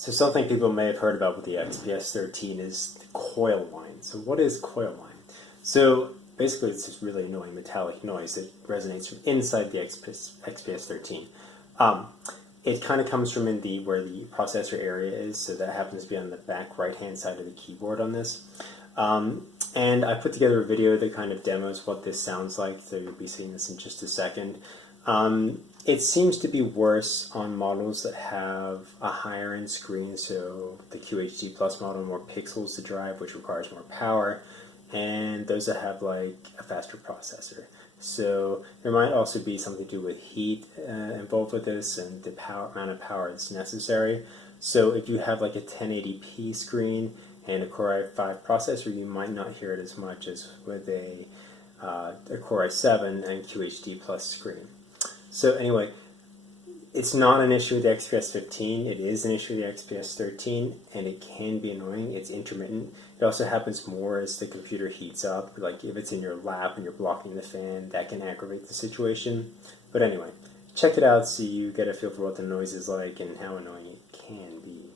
So something people may have heard about with the XPS 13 is the coil whine. So what is coil whine? So basically it's this really annoying metallic noise that resonates from inside the XPS 13. It kind of comes from where the processor area is, so that happens to be on the back right-hand side of the keyboard on this. And I put together a video that kind of demos what this sounds like, so you'll be seeing this in just a second. It seems to be worse on models that have a higher end screen, so the QHD Plus model, more pixels to drive, which requires more power, and those that have like a faster processor. So there might also be something to do with heat involved with this and the amount of power that's necessary. So if you have like a 1080p screen and a Core i5 processor, you might not hear it as much as with a Core i7 and QHD Plus screen. So anyway, it's not an issue with the XPS 15, it is an issue with the XPS 13, and it can be annoying. It's intermittent. It also happens more as the computer heats up, like if it's in your lap and you're blocking the fan, that can aggravate the situation. But anyway, check it out so you get a feel for what the noise is like and how annoying it can be.